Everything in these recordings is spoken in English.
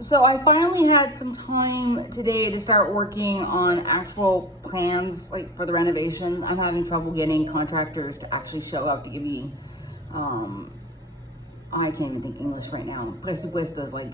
So I finally had some time today to start working on actual plans, like for the renovations. I'm having trouble getting contractors to actually show up to give me, I can't even think English right now. Presupuestos, like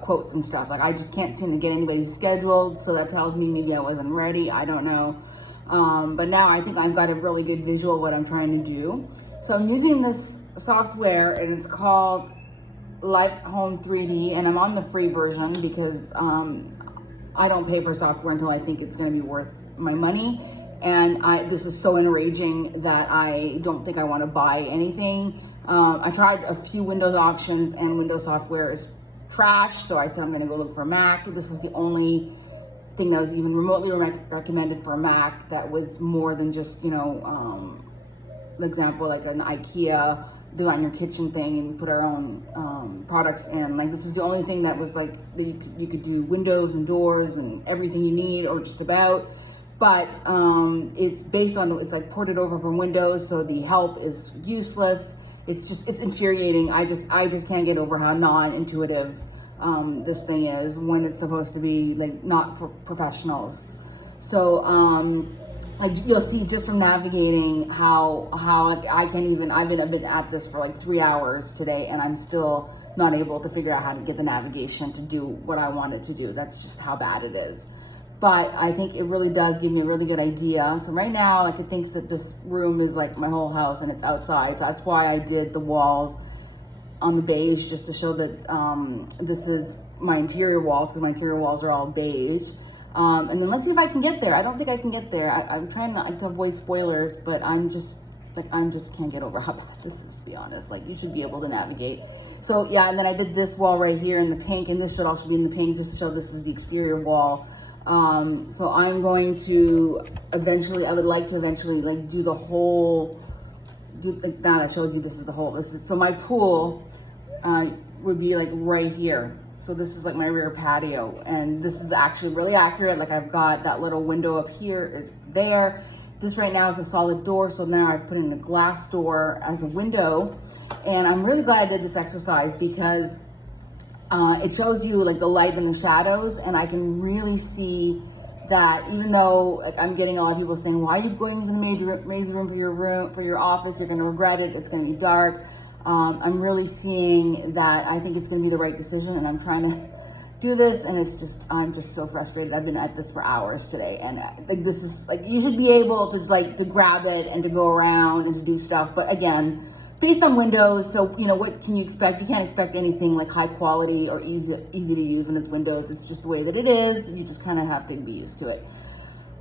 quotes and stuff. Like I just can't seem to get anybody scheduled. So that tells me maybe I wasn't ready. I don't know. But now I think I've got a really good visual of what I'm trying to do. So I'm using this software and it's called Light Home 3D, and I'm on the free version because I don't pay for software until I think it's going to be worth my money. And this is so enraging that I don't think I want to buy anything. I tried a few Windows options and Windows software is trash, so I said I'm going to go look for Mac. This is the only thing that was even remotely recommended for Mac that was more than just, an example like an IKEA design your kitchen thing, and we put our own products in. Like this was the only thing that was like that you could do windows and doors and everything you need, or just about. But it's based on, it's like ported over from Windows, so the help is useless. It's infuriating. I just can't get over how non-intuitive this thing is when it's supposed to be like not for professionals. So like you'll see just from navigating how I can't even, I've been at this for like 3 hours today and I'm still not able to figure out how to get the navigation to do what I want it to do. That's just how bad it is. But I think it really does give me a really good idea. So right now, like it thinks that this room is like my whole house and it's outside. So that's why I did the walls on the beige, just to show that this is my interior walls, because my interior walls are all beige. And then let's see if I can get there. I don't think I can get there. I'm trying not to avoid spoilers, but I'm just can't get over how bad this is, to be honest. Like you should be able to navigate. So yeah, and then I did this wall right here in the pink, and this should also be in the pink, just to show this is the exterior wall. So I'm going to eventually, I would like to eventually like do the whole, like now that shows you this is the whole, so my pool would be like right here. So this is like my rear patio, and this is actually really accurate. Like I've got that little window up here is there. This right now is a solid door, so now I put in a glass door as a window. And I'm really glad I did this exercise because it shows you like the light and the shadows, and I can really see that even though like I'm getting a lot of people saying, why are you going to the maze room for your office? You're gonna regret it, it's gonna be dark. I'm really seeing that I think it's gonna be the right decision, and I'm trying to do this, and I'm just so frustrated. I've been at this for hours today, and like this is like, you should be able to grab it and to go around and to do stuff. But again, based on Windows, so you know, what can you expect? You can't expect anything like high quality or easy to use when it's Windows. It's just the way that it is. You just kind of have to be used to it.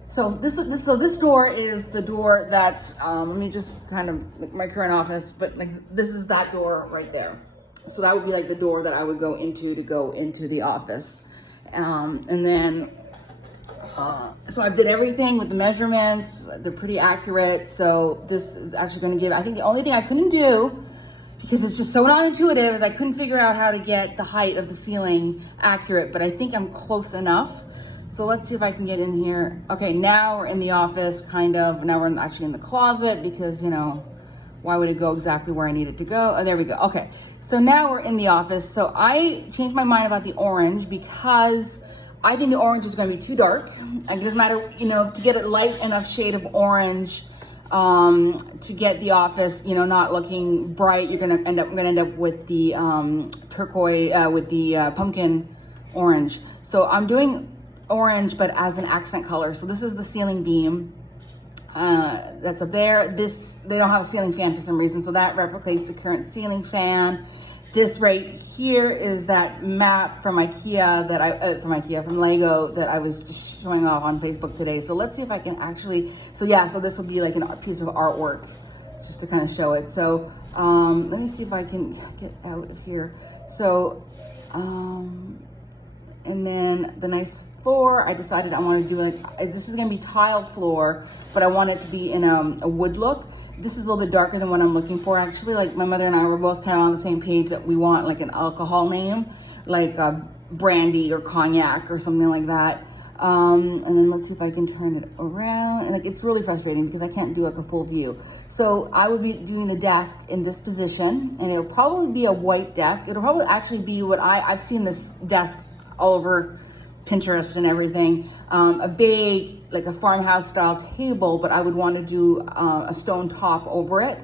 So this door is the door that's, let me just kind of, like my current office, but like this is that door right there. So that would be like the door that I would go into to go into the office. And then, so I did everything with the measurements. They're pretty accurate. So this is actually going to give, I think the only thing I couldn't do, because it's just so non-intuitive, is I couldn't figure out how to get the height of the ceiling accurate, but I think I'm close enough. So let's see if I can get in here. Okay, now we're in the office, kind of. Now we're actually in the closet because, you know, why would it go exactly where I need it to go? Oh, there we go. Okay, so now we're in the office. So I changed my mind about the orange because I think the orange is going to be too dark. It doesn't matter, you know, to get a light enough shade of orange to get the office, you know, not looking bright. We're gonna end up with the turquoise, with the pumpkin orange. So I'm doing orange, but as an accent color. So this is the ceiling beam that's up there. They don't have a ceiling fan for some reason, so that replicates the current ceiling fan. This right here is that map from IKEA that from Lego that I was just showing off on Facebook today. So let's see if I can actually, so yeah, so this will be like a piece of artwork just to kind of show it. So let me see if I can get out of here. So, and then the nice floor, I decided I want to do like, this is going to be tile floor, but I want it to be in a wood look. This is a little bit darker than what I'm looking for, actually. Like my mother and I were both kind of on the same page that we want like an alcohol name, like brandy or cognac or something like that. And then let's see if I can turn it around. And like, it's really frustrating because I can't do like a full view. So I would be doing the desk in this position, and it'll probably be a white desk. It'll probably actually be what I've seen this desk all over Pinterest and everything. A big, like a farmhouse style table, but I would want to do a stone top over it.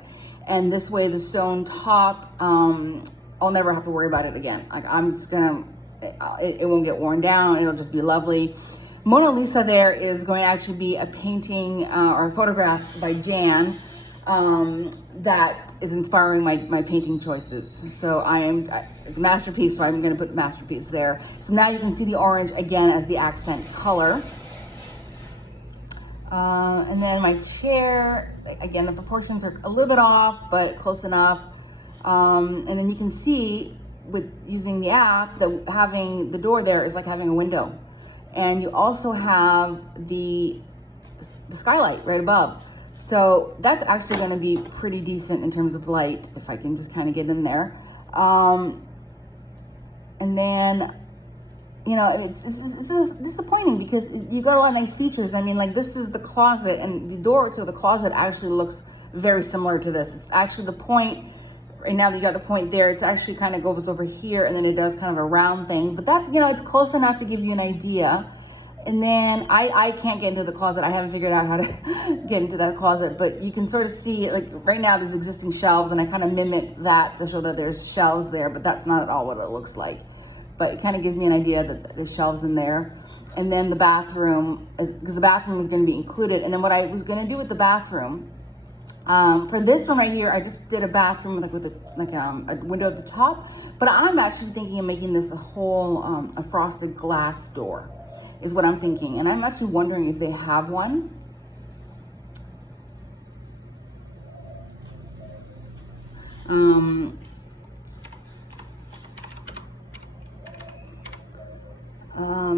And this way the stone top, I'll never have to worry about it again. Like I'm just gonna, it won't get worn down. It'll just be lovely. Mona Lisa there is going to actually be a painting or a photograph by Jan that is inspiring my painting choices. So it's a masterpiece, so I'm going to put masterpiece there. So now you can see the orange again as the accent color. And then my chair, again, the proportions are a little bit off, but close enough. And then you can see with using the app that having the door there is like having a window. And you also have the skylight right above. So that's actually going to be pretty decent in terms of light, if I can just kind of get in there. And then, you know, it's just disappointing because you got a lot of nice features. I mean, like this is the closet, and the door to the closet actually looks very similar to this. It's actually the point, right now that you got the point there, it's actually kind of goes over here, and then it does kind of a round thing. But that's, you know, it's close enough to give you an idea. And then I can't get into the closet. I haven't figured out how to get into that closet, but you can sort of see, like right now there's existing shelves, and I kind of mimic that to show that there's shelves there, but that's not at all what it looks like. But it kind of gives me an idea that there's shelves in there. And then the bathroom, because the bathroom is going to be included. And then what I was going to do with the bathroom, for this one right here, I just did a bathroom with a window at the top, but I'm actually thinking of making this a whole, a frosted glass door is what I'm thinking. And I'm actually wondering if they have one.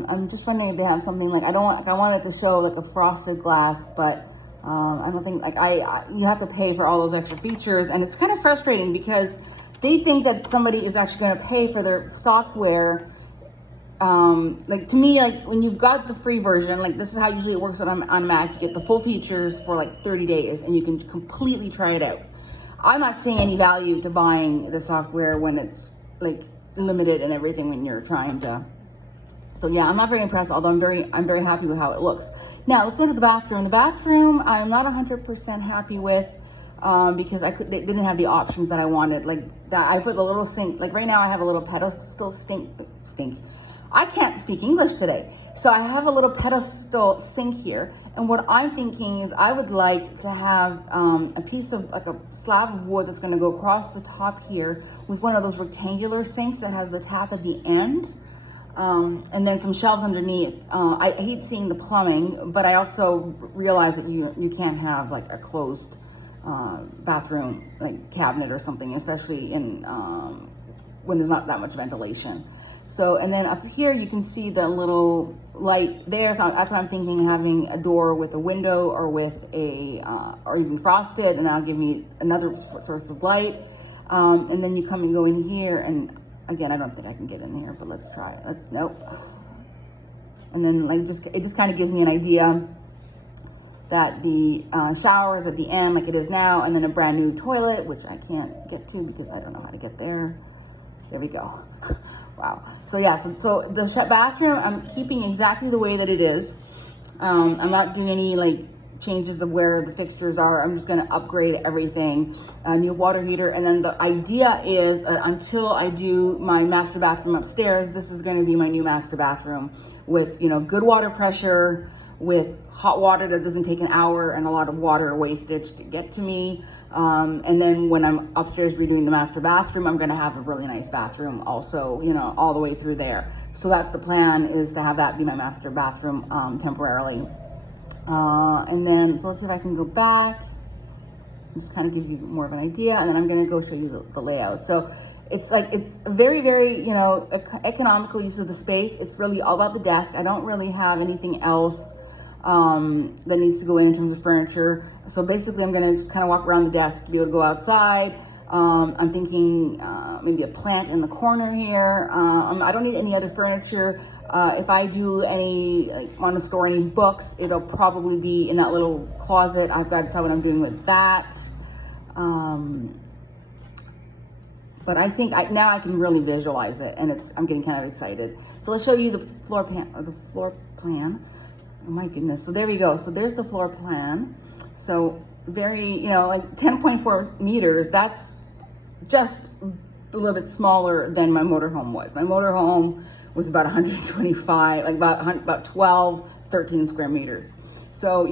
I'm just wondering if they have something like, I wanted to show like a frosted glass, but I don't think like you have to pay for all those extra features, and it's kind of frustrating because they think that somebody is actually going to pay for their software. Like to me, like when you've got the free version, like this is how usually it works on Mac, you get the full features for like 30 days and you can completely try it out. I'm not seeing any value to buying the software when it's like limited and everything when you're trying to. So yeah, I'm not very impressed, although I'm very happy with how it looks. Now let's go to the bathroom. The bathroom, I'm not 100% happy with because they didn't have the options that I wanted. Like that, I put a little sink. Like right now, I have a little pedestal stink. I can't speak English today, so I have a little pedestal sink here. And what I'm thinking is, I would like to have a piece of like a slab of wood that's going to go across the top here with one of those rectangular sinks that has the tap at the end. And then some shelves underneath. I hate seeing the plumbing, but I also realize that you can't have like a closed bathroom like cabinet or something, especially in when there's not that much ventilation. So, and then up here you can see the little light there. So that's what I'm thinking, having a door with a window or with a or even frosted, and that'll give me another source of light. And then you come and go in here, and again, I don't think I can get in here, but let's try it. Nope. And then like it just kind of gives me an idea that the shower is at the end like it is now, and then a brand new toilet, which I can't get to because I don't know how to get there. There we go. Wow. So yeah, so the bathroom, I'm keeping exactly the way that it is. I'm not doing any like changes of where the fixtures are. I'm just going to upgrade everything, a new water heater. And then the idea is that until I do my master bathroom upstairs, this is going to be my new master bathroom with, you know, good water pressure, with hot water that doesn't take an hour and a lot of water wastage to get to me. And then when I'm upstairs redoing the master bathroom, I'm going to have a really nice bathroom also, you know, all the way through there. So that's the plan, is to have that be my master bathroom temporarily. And then, so let's see if I can go back, just kind of give you more of an idea, and then I'm going to go show you the layout. So it's like, it's a very, very, you know, economical use of the space. It's really all about the desk. I don't really have anything else that needs to go in terms of furniture. So basically I'm going to just kind of walk around the desk to be able to go outside. I'm thinking maybe a plant in the corner here. I don't need any other furniture. If I do want to store any books, it'll probably be in that little closet. I've got to decide what I'm doing with that. But I think now I can really visualize it, and I'm getting kind of excited. So let's show you the floor plan. Oh my goodness. So there we go. So there's the floor plan. So very, like 10.4 meters. That's just a little bit smaller than my motorhome was. My motorhome was about 125, like about 12, 13 square meters. So,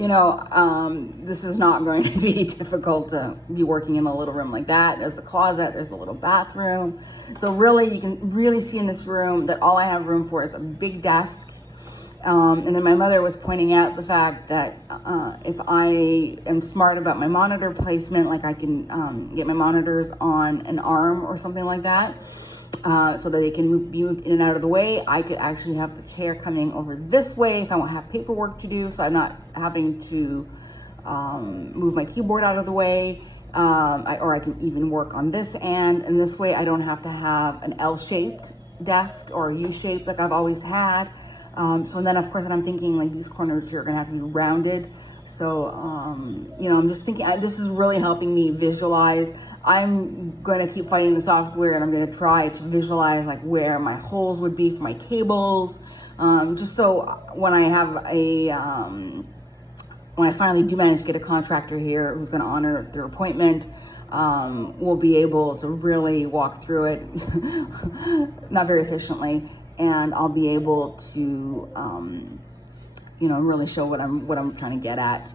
this is not going to be difficult to be working in a little room like that. There's a closet, there's a little bathroom. So really, you can really see in this room that all I have room for is a big desk. And then my mother was pointing out the fact that if I am smart about my monitor placement, like I can get my monitors on an arm or something like that, so that they can be moved in and out of the way. I could actually have the chair coming over this way if I want to have paperwork to do, so I'm not having to move my keyboard out of the way, or I can even work on this end, and this way I don't have to have an L-shaped desk or a U-shaped like I've always had. So then of course I'm thinking like these corners here are gonna have to be rounded. So, I'm just thinking, this is really helping me visualize. I'm going to keep fighting the software, and I'm going to try to visualize like where my holes would be for my cables. Just so when I have when I finally do manage to get a contractor here who's going to honor their appointment, we'll be able to really walk through it, not very efficiently, and I'll be able to, really show what I'm trying to get at.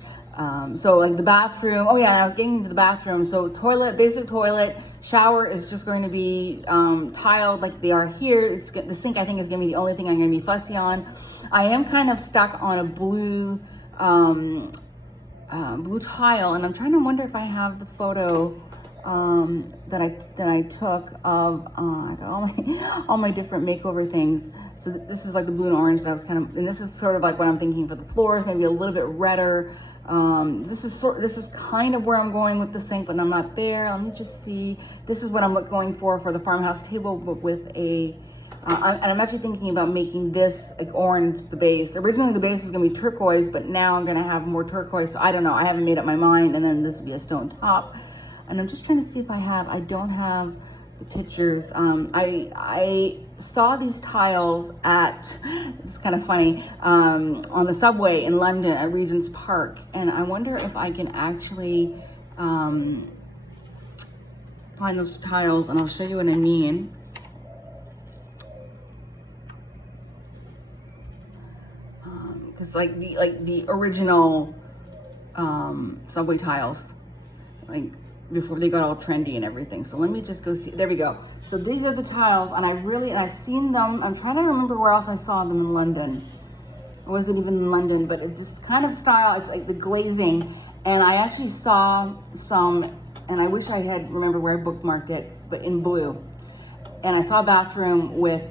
So like the bathroom, oh yeah, I was getting into the bathroom. So basic toilet, shower is just going to be tiled like they are here. The sink I think is gonna be the only thing I'm gonna be fussy on. I am kind of stuck on a blue tile, and I'm trying to wonder if I have the photo that I took of I got all my different makeover things. So this is like the blue and orange that I was and this is sort of like what I'm thinking for the floors, maybe a little bit redder. This is kind of where I'm going with the sink, but I'm not there. Let me just see. This is what I'm going for the farmhouse table, but with and I'm actually thinking about making this like orange, the base. Originally the base was gonna be turquoise, but now I'm gonna have more turquoise. So I don't know, I haven't made up my mind. And then this will be a stone top. And I'm just trying to see if I don't have the pictures. I saw these tiles it's kind of funny, on the subway in London at Regent's Park. And I wonder if I can actually find those tiles, and I'll show you what I mean. Because like the original subway tiles, like before they got all trendy and everything. So let me just go see. There we go. So these are the tiles, and I've seen them. I'm trying to remember where else I saw them in London. It wasn't even in London, but it's this kind of style. It's like the glazing, and I actually saw some, and I wish I had remembered where I bookmarked it, but in blue. And I saw a bathroom with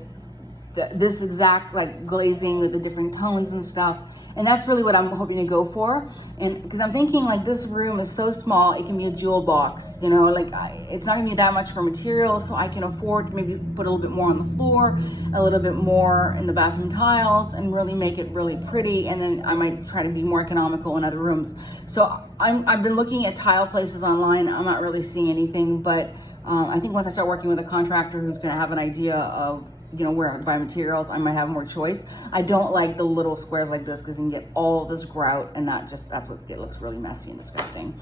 this exact like glazing with the different tones and stuff. And that's really what I'm hoping to go for. And because I'm thinking like this room is so small, it can be a jewel box, like it's not gonna be that much for materials, so I can afford to maybe put a little bit more on the floor, a little bit more in the bathroom tiles, and really make it really pretty. And then I might try to be more economical in other rooms. So I've been looking at tile places online. I'm not really seeing anything, but I think once I start working with a contractor who's gonna have an idea of where to buy materials, I might have more choice. I don't like the little squares like this because you can get all this grout, and that's what it looks really messy and disgusting.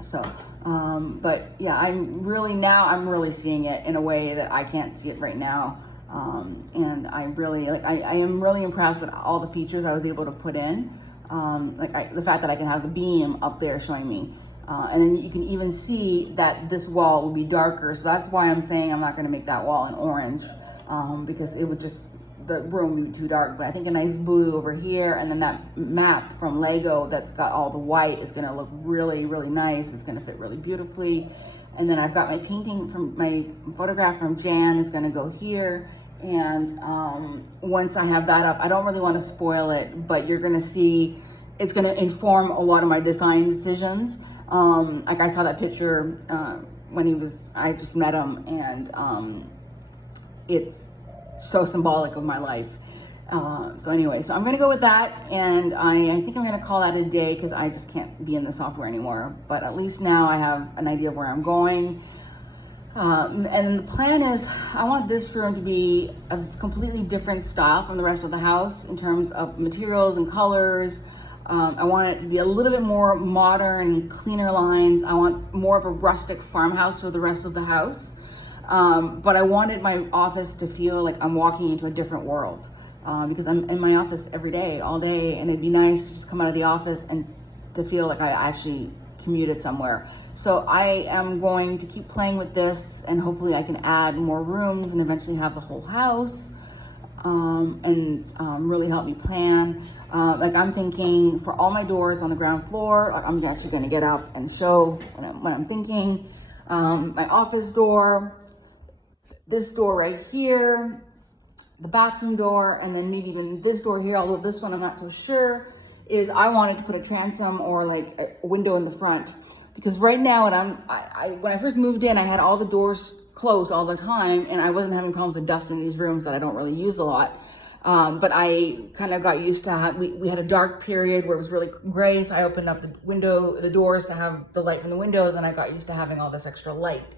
So, but yeah, I'm really seeing it in a way that I can't see it right now. And I really I am really impressed with all the features I was able to put in. The fact that I can have the beam up there showing me. And then you can even see that this wall will be darker. So that's why I'm saying I'm not gonna make that wall in orange. Because it would the room would be too dark. But I think a nice blue over here, and then that map from Lego that's got all the white is gonna look really, really nice. It's gonna fit really beautifully. And then I've got my my photograph from Jan is gonna go here. And once I have that up, I don't really wanna spoil it, but you're gonna see, it's gonna inform a lot of my design decisions. Like I saw that picture, I just met him, and it's so symbolic of my life. So anyway, so I'm gonna go with that, and I think I'm gonna call that a day because I just can't be in the software anymore. But at least now I have an idea of where I'm going. And the plan is I want this room to be a completely different style from the rest of the house in terms of materials and colors. I want it to be a little bit more modern, cleaner lines. I want more of a rustic farmhouse for the rest of the house. But I wanted my office to feel like I'm walking into a different world, because I'm in my office every day, all day, and it'd be nice to just come out of the office and to feel like I actually commuted somewhere. So I am going to keep playing with this, and hopefully I can add more rooms and eventually have the whole house, and really help me plan. Like I'm thinking for all my doors on the ground floor, I'm actually going to get up and show what I'm thinking. My office door, this door right here, the bathroom door, and then maybe even this door here, although this one I'm not so sure, is I wanted to put a transom or like a window in the front. Because right now, when I first moved in, I had all the doors closed all the time, and I wasn't having problems with dust in these rooms that I don't really use a lot. But I kind of got used to we had a dark period where it was really gray, so I opened up the doors to have the light from the windows, and I got used to having all this extra light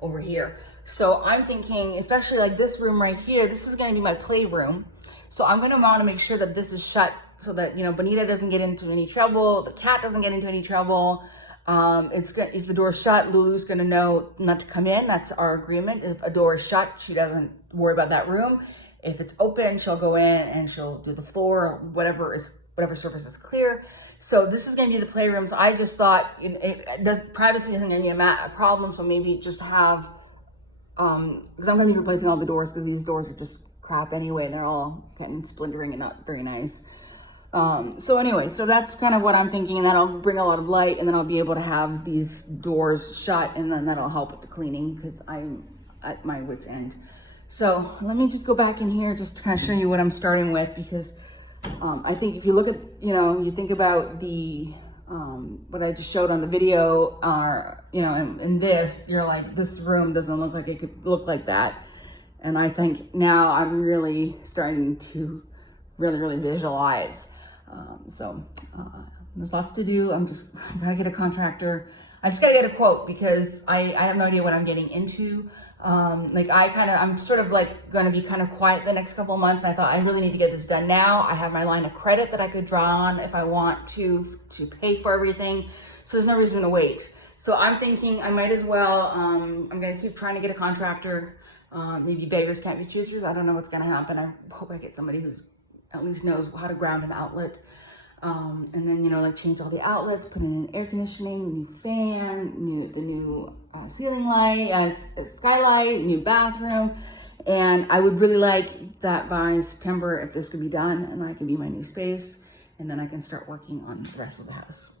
over here. So I'm thinking, especially like this room right here, this is going to be my playroom. So I'm going to want to make sure that this is shut so that, Bonita doesn't get into any trouble, the cat doesn't get into any trouble. If the door's shut, Lulu's gonna know not to come in. That's our agreement. If a door is shut, she doesn't worry about that room. If it's open, she'll go in and she'll do the floor, whatever surface is clear. So this is gonna be the playroom. So I just thought privacy isn't gonna be a problem. So maybe just have, because I'm gonna be replacing all the doors because these doors are just crap anyway. They're all getting splintering and not very nice. So anyway, so that's kind of what I'm thinking, and that'll bring a lot of light, and then I'll be able to have these doors shut, and then that'll help with the cleaning because I'm at my wit's end. So let me just go back in here just to kind of show you what I'm starting with, because I think if you look at, you think about the, what I just showed on the video, in this, you're like, this room doesn't look like it could look like that. And I think now I'm really starting to really visualize. There's lots to do. I gotta get a contractor. I just gotta get a quote because I have no idea what I'm getting into. I'm sort of like gonna be kind of quiet the next couple of months. And I thought I really need to get this done now. I have my line of credit that I could draw on if I want to pay for everything. So there's no reason to wait. So I'm thinking I might as well, I'm gonna keep trying to get a contractor. Maybe beggars can't be choosers. I don't know what's gonna happen. I hope I get somebody who's at least knows how to ground an outlet. And then, change all the outlets, put in an air conditioning, a new fan, the new ceiling light, skylight, new bathroom. And I would really like that by September if this could be done and that could be my new space. And then I can start working on the rest of the house.